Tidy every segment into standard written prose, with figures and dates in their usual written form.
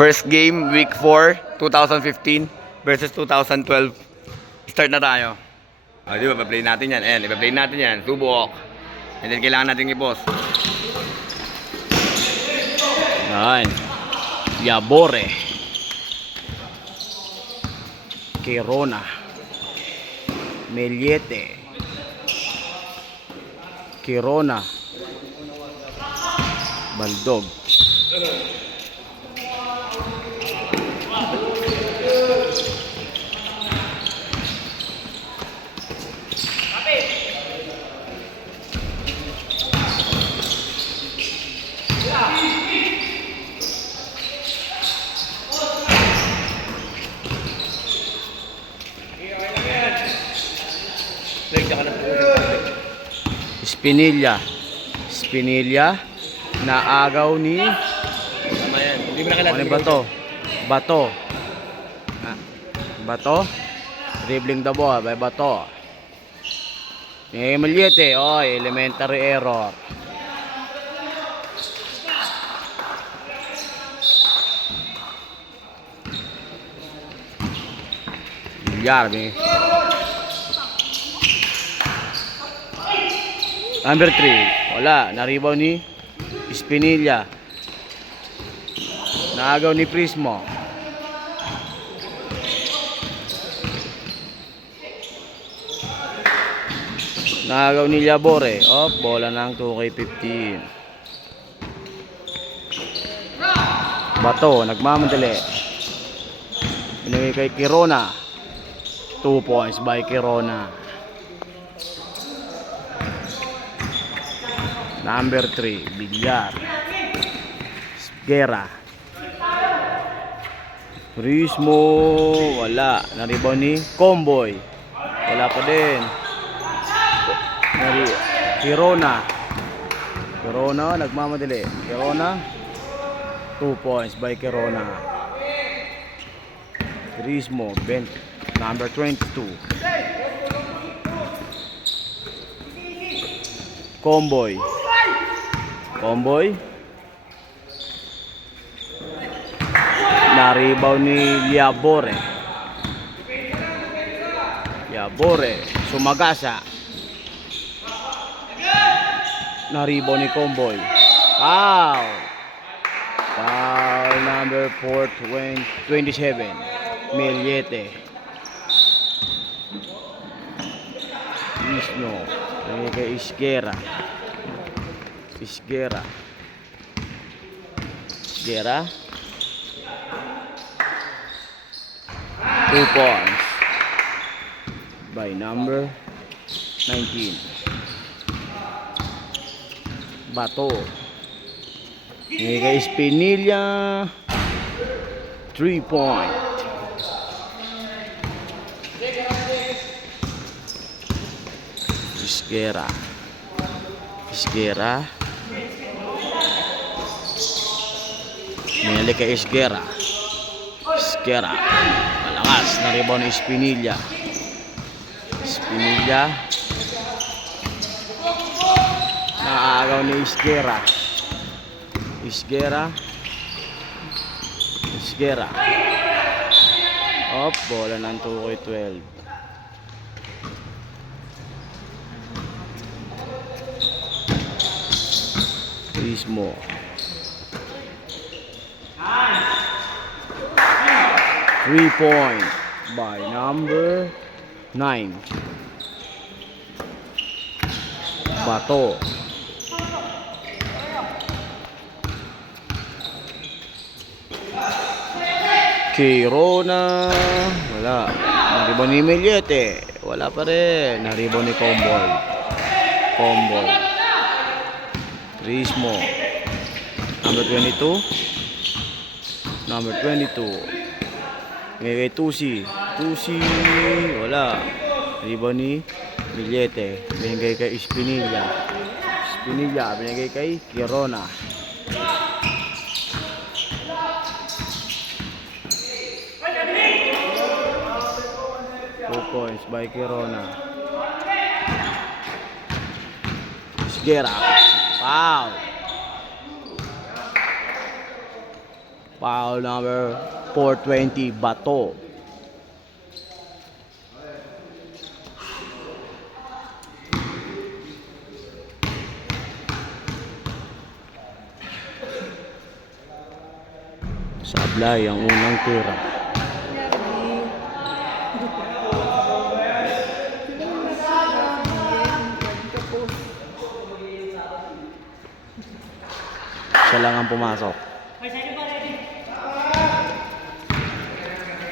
First game, week 4, 2015 versus 2012. Start na tayo. Di ba, ipa-play natin yan. Ayan, ipa-play natin yan. Subok. And then, kailangan natin i-post. Yan. Yabore. Kirona. Meliete. Kirona. Baldog. Spinilla na agaw ni ano ba to? Bato dribbling the ball by Bato. Meliete, elementary error. Number 3, wala, naribaw ni Spinilla. Naagaw ni Prismo. Naagaw ni Yabore. Bola ng 2K15. Bato, nagmamadali. Binigay kay Kirona. 2 points by Kirona. Number 3, Villar. Guerra. Prismo, wala. Naribaw ni Comboy. Wala pa din. Kirona, nagmamadali. Kirona, 2 points by Kirona. Prismo, number 22. Comboy. Naribaw ni Yabore. Sumagasa. Naribaw ni Comboy. Foul number 27. Meliete. Isno. Kay Isguera. 2 points by number 19. Bato. Kay Spinilla. 3 point. Isguera. Minali kay Isguera. Malakas. Naribaw ni Spinilla. Naagaw ni Isguera. Bola ng 2K12. Prismo. 3 point by number 9. Bato. Kirona, wala. Naribaw ni Meliete, wala pa rin. Naribaw ni Comboy. Prismo. Number 22. Ngayon kay Tusi, wala. Naribaw ni Meliete. Binigay kay Spinilla. Binigay kay Kirona. 2 points by Kirona. Isguera. Wow. Foul number 420, Bato. Sablay ang unang tira. Siya lang ang pumasok.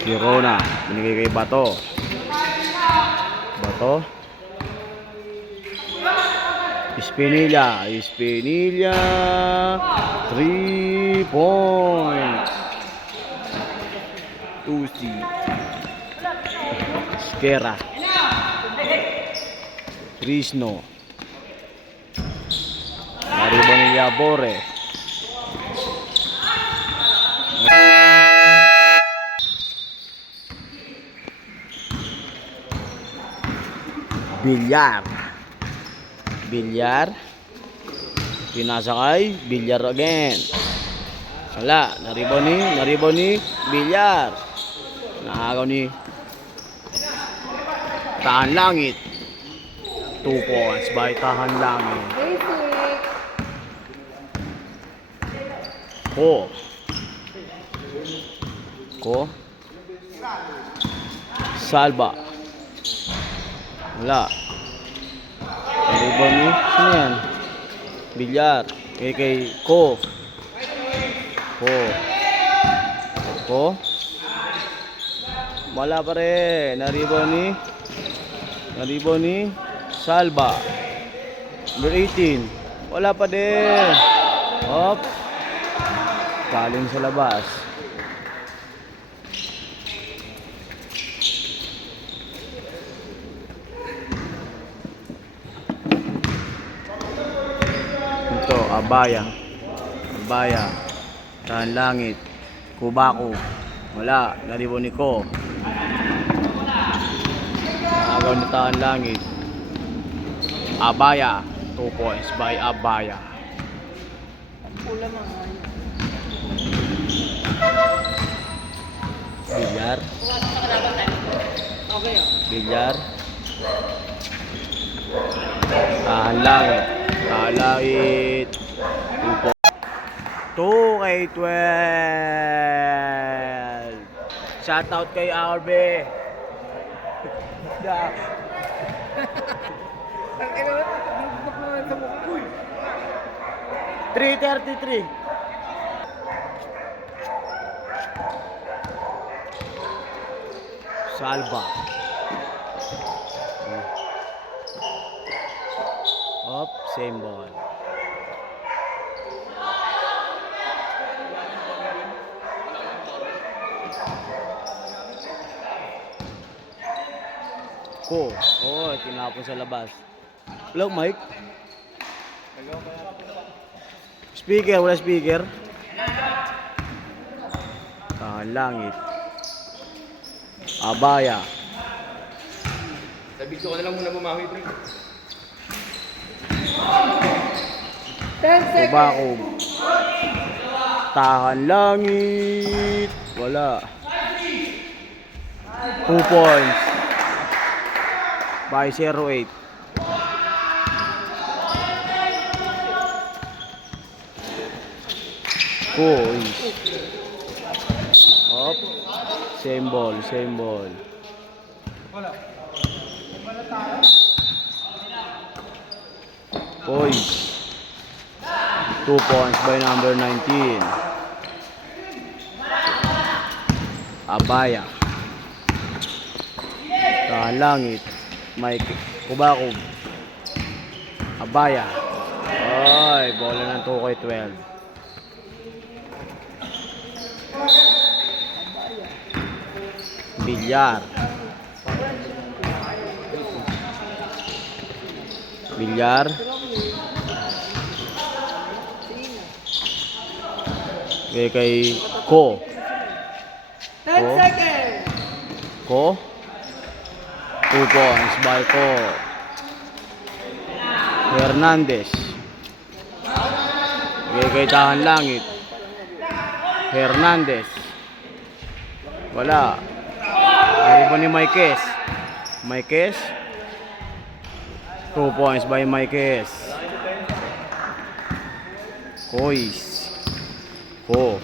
Girona, binigay kay Bato. Bato. Espinilla, 3 points. Tusi. Skera. Trisno. Maribonilla Bore. Bilyar. Pinasa kay Bilyar again. Wala, naribon ni Bilyar. Naagaw ni Tahan Langit. 2 points by Tahan Langit. Ko Salba. Wala. Naribon ni sino yan? Bilyar. Kay Ko. Wala pa rin. Naribon ni Salba. Number 18. Wala pa din. Hop. Galing sa labas. Ito, Abaya. Tahan Langit. Kubako. Wala. Naribon ni Ko. Agaw ni Tahan Langit. Abaya. 2 points by Abaya. Bilyar. Tahan Langit. 2 kay 12. Shoutout kay RB. 3:33. Salba. Up, same ball. Ko. Oh, tinapon sa labas. Hello, Mike. Speaker, wala speaker. Tahan Langit. Abaya. Sabi ko na lang muna bumawi, pre. 10 seconds. Kubako. Tahan Langit. Wala. 2 points. By 08. Up. Same ball. Poise. 2 points by number 19. Abaya. Tahan Langit. Mike Kubako. Abaya. Ay, bola ng 2 kay 12. Bilyar. Kay Ko. 10 seconds. Ko. 2 points by Ko. Hernandez. Kay Tahan Langit. Hernandez. Wala. Naribon ni Maikes. Maikes. 2 points by Maikes. Kois. Ko.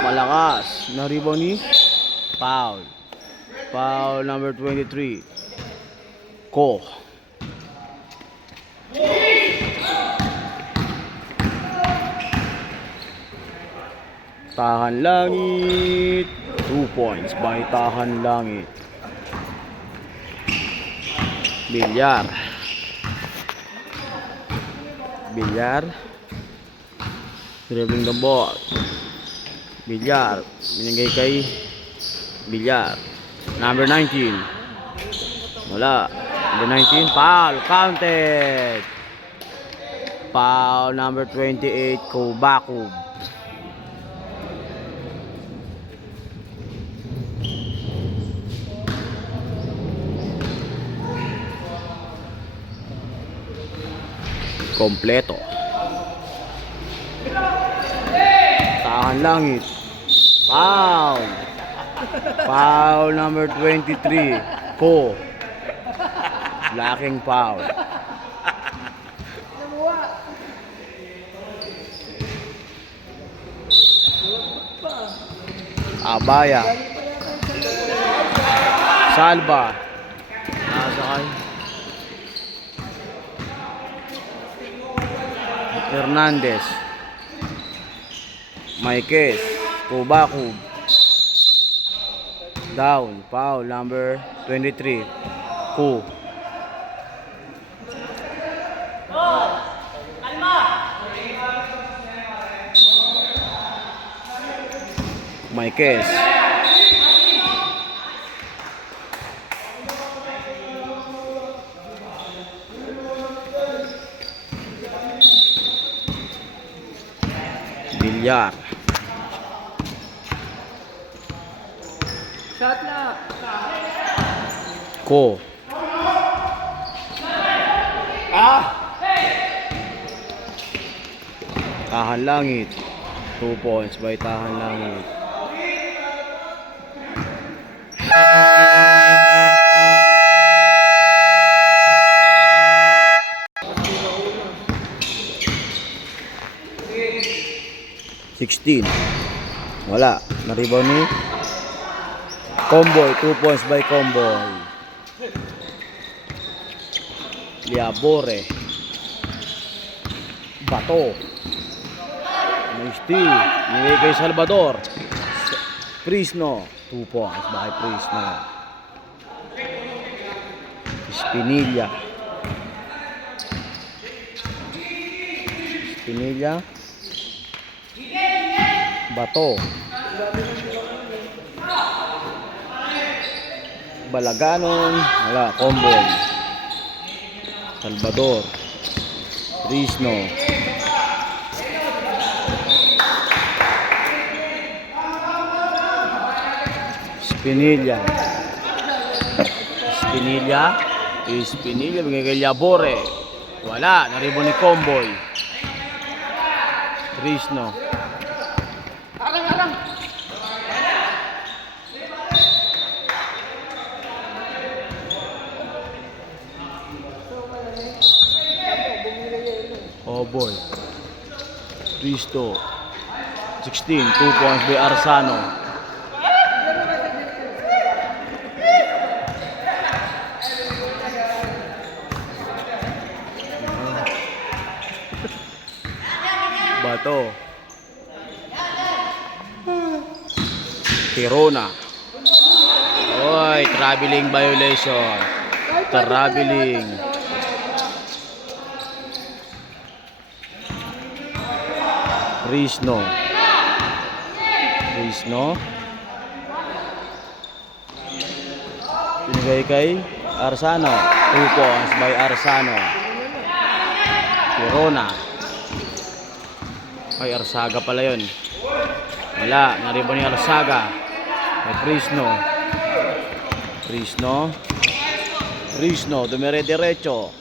Malakas. Naribon ni Foul. Foul number 23. Ko. Tahan Langit. 2 points by Tahan Langit. Bilyar. Dribbling the ball. Bilyar. Binigay kay Bilyar. Number 19. Wala. Number 19. Foul. Counted. Foul number 28. Kubakub. Kompleto. Tahan Langit. Foul. Foul number 23. Ko. Blocking foul. Abaya. Salva. Nasakay. Hernandez. Maikes. Kubakub. Down. Foul number 23. Ku. Maikes. Bilyar. Shot lock. Ko. Tahan Langit. 2 points by Tahan Langit. Wala. Naribaw ni Comboy. 2 points by Comboy. Liabore. Bato. May steal. Nilagay kay Salvador. Prisno. 2 points by Prisno. Espinilla. Bato. Balaganon. Wala. Comboy. Salvador. Prisno. Espinilla. Bigay kay Liabore. Wala. Naribon ni Comboy. Prisno. Oh boy. Cristo. 16. 2 points by Arsano. Bato. Tirona. Oy, traveling violation. Traveling. Prisno. Pinigay kay Arsano. 2 points by Arsano. Tirona. Ay, Arsaga pala yun. Wala. Naribon ni Arsaga. May Prisno. Dumire diretso.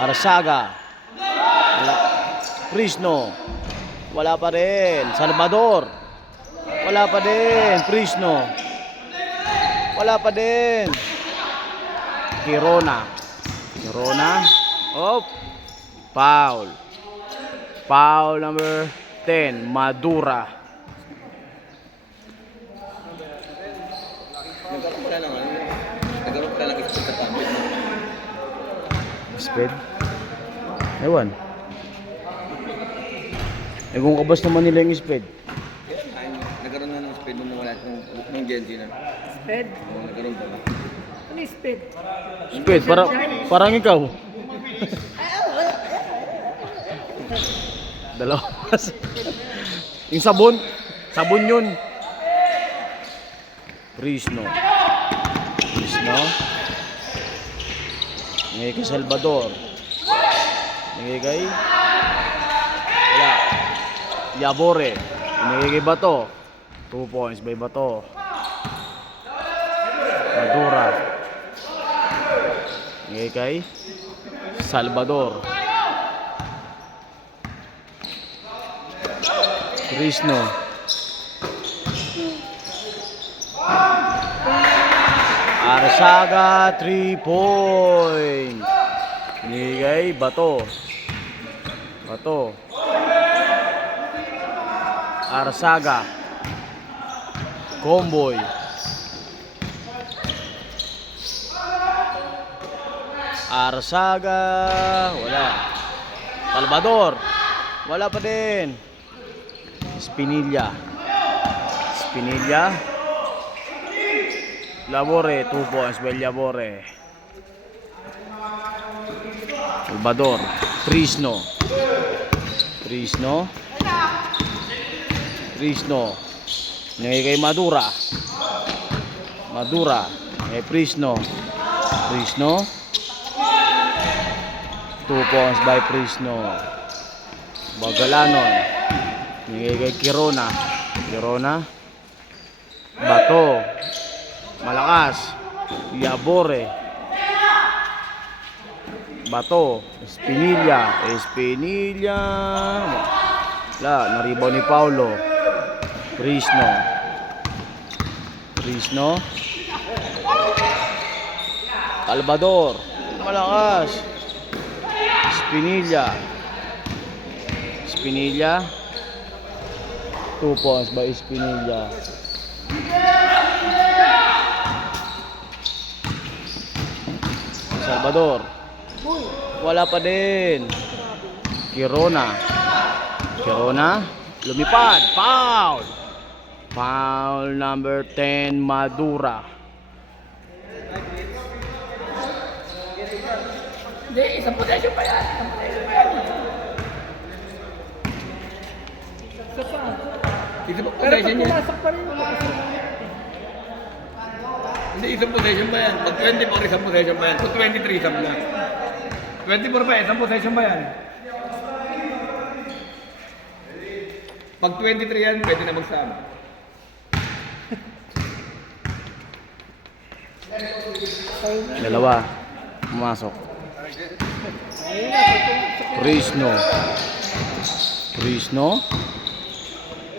Arsaga. Wala. Prisno. Wala pa rin. Salvador. Wala pa din. Prisno. Wala pa din. Kirona. Kirona. Oh. Foul. Foul number 10. Madura. Nagkaroon pala ng speed sa pamit. Speed? Ewan. Kung kabas naman nila yung speed. Nagkaroon na ng speed nung wala nung Gen Z na. Speed. Oo, nagkaroon pala. Ano yung speed? Speed, parang ikaw. Dalawa. Yung sabon. Sabon yun. Prisno. Prisno. Ngay kay Salvador. Ngay kay wala. Yabore. Ngay kay Bato. 2 points by Bato. Madura. Ngay kay Salvador. Prisno. Arsaga 3 point. Nigay Bato. Bato. Arsaga. Comboy. Arsaga. Wala. Salvador. Wala pa din. Spinilla. Spinilla. Labore, 2 points by Labore. Salvador. Prisno. Prisno. Prisno. Ngay kay Madura. Madura. Ngay Prisno. Prisno. 2 points by Prisno. Bagalanon. Ngay kay Kirona. Kirona. Bato. Malakas. Yabore. Bato. Espinilla. Espinilla. Wala. Naribaw ni Paulo. Prisno. Prisno. Salvador. Malakas. Espinilla. Espinilla. 2 points by Espinilla. Salvador. Wala pa din. Kirona. Kirona. Lumipad. Foul. Foul number 10, Madura. Hindi, isang possession pa yan. Isang possession pa yan. Isa pa. Pero pag pumasok pa rin, Hindi, isang possession ba yan? Pag 24, isang possession ba yan? Pag 23, isang na. 24 ba, isang possession ba yan? Pag 23 yan, pwede na magsama. Dalawa. Pumasok. Prisno. Prisno.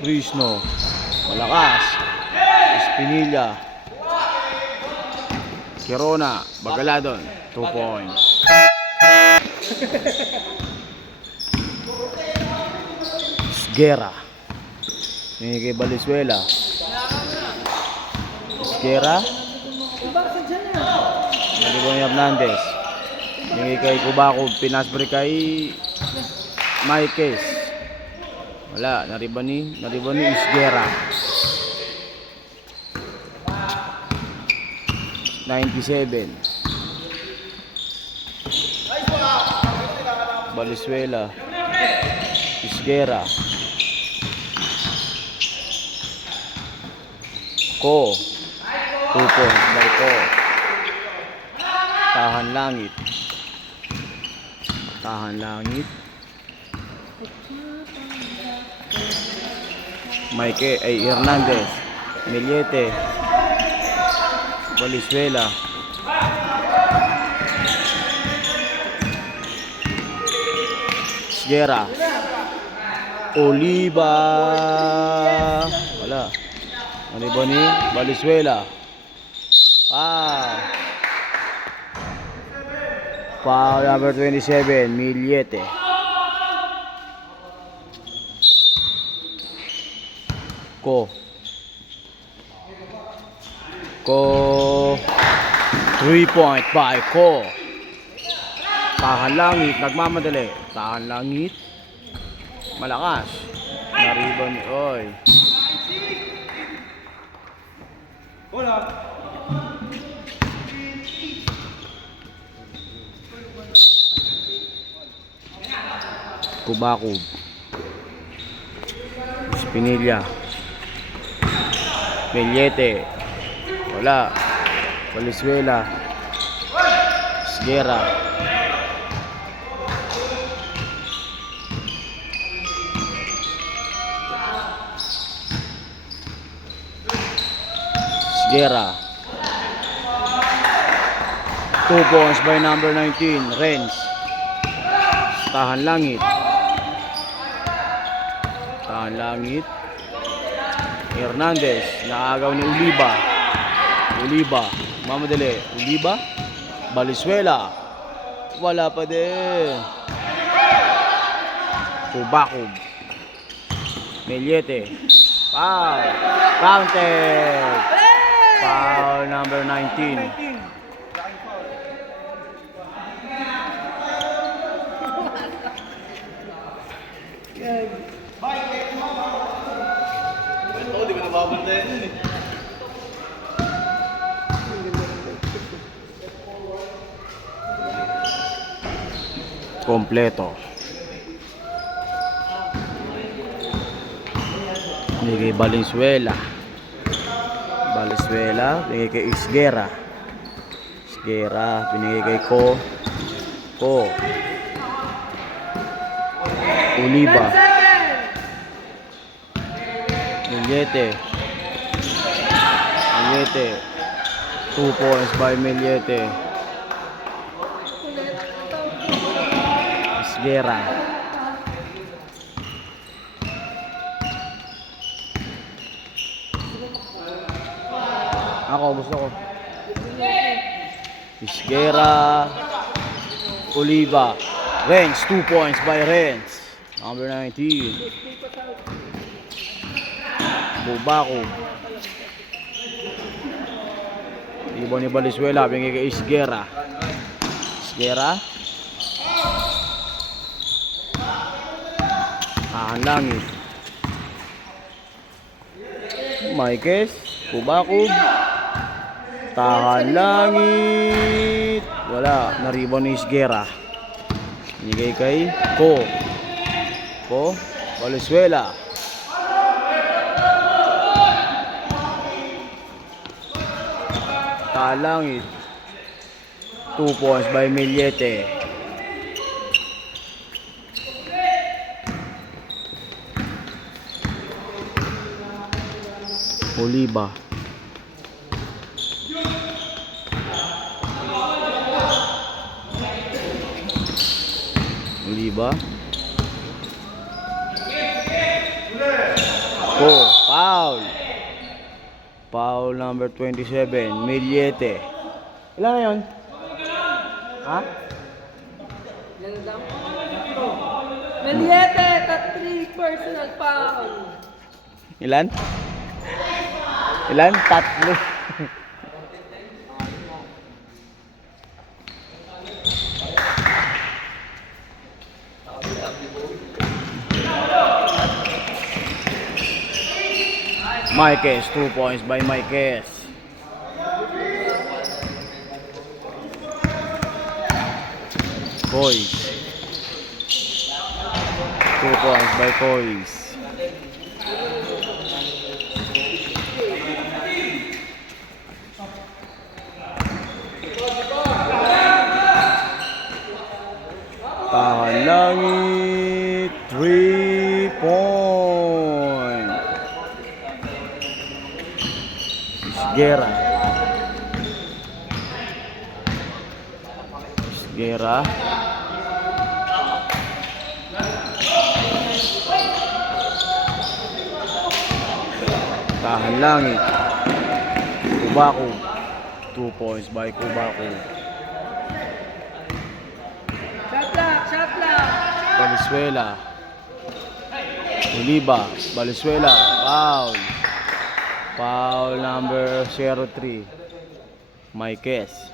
Prisno. Malakas. Espinilla. Kirona. Bagaladon. 2 points. Esguera. Hindi kay Valenzuela. Esguera. bakit dyan yan? Nalibon ni Hernandez. Hindi kay Kubaco. Pinasbre kay Maikes. Wala. Nariban ni Esguera. 97. Valenzuela. Esguera. Ko. 2 points by Ko. Tahan langit. Tahan langit. Maike ay Hernandez. Millete. Valenzuela. Isguera. Oliva. Wala. Naribon ni Valenzuela. Foul number 27, Millete. Ko 3-point by Ko. Tahan langit, nagmamadali. Tahan langit. Malakas. Naribon ni Oy. Kubakub. Espinilla. Millete. Wala. Valenzuela. Isguera. Isguera. 2 points by number 19, Renz. Tahan langit. Tahan langit. Hernandez, naagaw ni Oliva. Oliva, mamadali. Oliva, Valenzuela. Wala pa din. Kubakub. Millete. Foul. Counted. Foul number 19. Kompleto. Binigay Valenzuela. Valenzuela, binigay kay Isguera. Isguera, binigay kay Ko. Oliva. Millete. 2 points by Millete. Isguera. Ako, gusto ko. Isguera. Oliva. Renz, 2 points by Renz. Number 19. Bubako. Ibo ni Valenzuela, binigay kay Isguera. Isguera. Tahan langit. Maikes. Bubako. Tahan langit. Wala. Naribon ni Isguera. Binigay kay Ko. Valenzuela. Langit. 2 points by Millete. Oliva. Foul. Foul number 27, Millete. Ilan na yun? Ha? Millete, 3 personal foul. Ilan? 3. Maikes, 2 points by Maikes. Kois. 2 points by Kois. Tahan langit, 3 point. Isguera. Panlangit. Kubaku. 2 points by Kubaku. Shot lock! Valenzuela. Oliva. Valenzuela. Foul. Foul number 03. Maikes.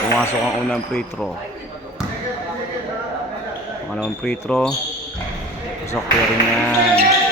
Pumasok ang unang free throw. Pangalawang free throw. Pasok rin yan.